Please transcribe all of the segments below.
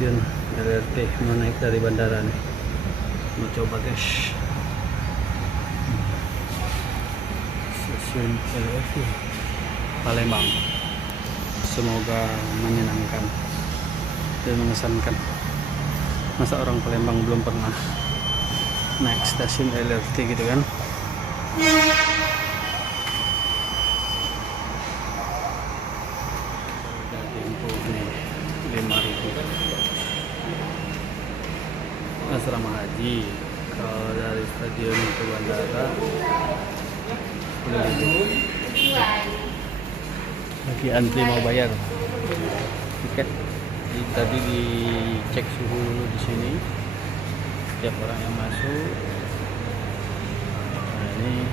stasiun LRT, mau naik dari bandara nih, mau coba guys. Stasiun LRT Palembang, semoga menyenangkan dan mengesankan. Masa orang Palembang belum pernah naik stasiun LRT gitu kan. Udah tempo nih 5.000 asrama haji. Kalau dari stadion ke bandara 10.000. Lagi antri mau bayar tiket. Jadi tadi dicek suhu dulu di sini setiap orang yang masuk. Nah ini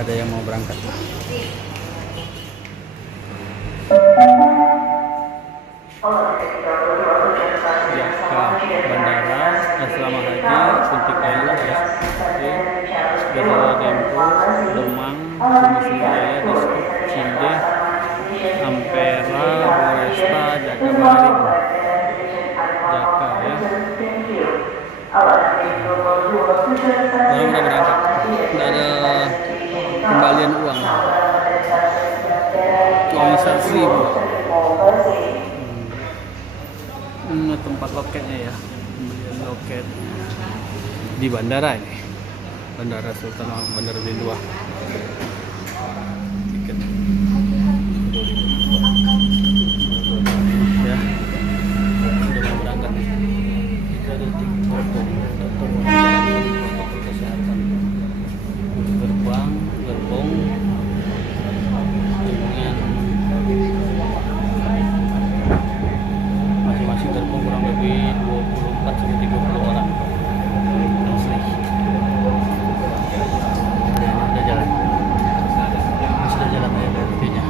ada yang mau berangkat. Jaka Bandara Asrama Haji Kuntikayu Garuda Tempo Demang Komisi Jaya Distrik Cinde Ampera Foresta Jakabaring Jaka ya. Orang udah berangkat, nggak ada kembalian uang, uang 1.000. Tempat loketnya ya, pembelian loket di bandara ini, Bandara Sultan Bandaruddin II. Tiket ya, udah mau berangkat. Kita ada tiket protokol kesehatan, gerbong dengan masing-masing gerbong kurang lebih 24 sampai 30 orang. Asli. Sudah jalan. Sudah jalan LRT-nya.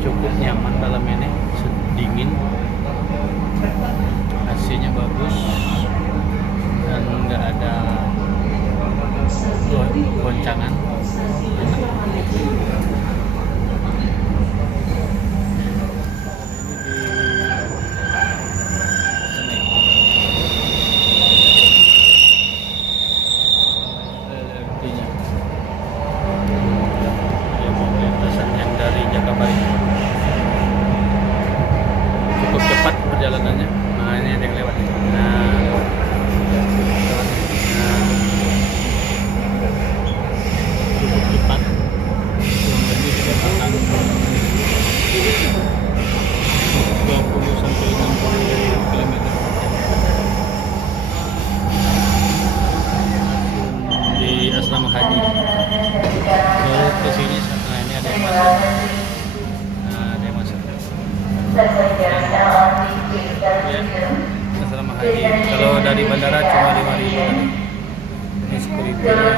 Cukup nyaman dalam ini, dingin, AC-nya bagus dan nggak ada goncangan. LRT-nya yang lintasan yang dari Jakabaring cukup cepat perjalanannya. Nah ini ada yang lewat. Nah, cukup cepat. Lebih kecepatan 20 sampai 60 km. Di asrama haji. Baru ke sini. Nah ini ada yang masuk. Ya, asrama haji. Kalau dari bandara cuma 5.000 tadi. Ini 10.000 terus.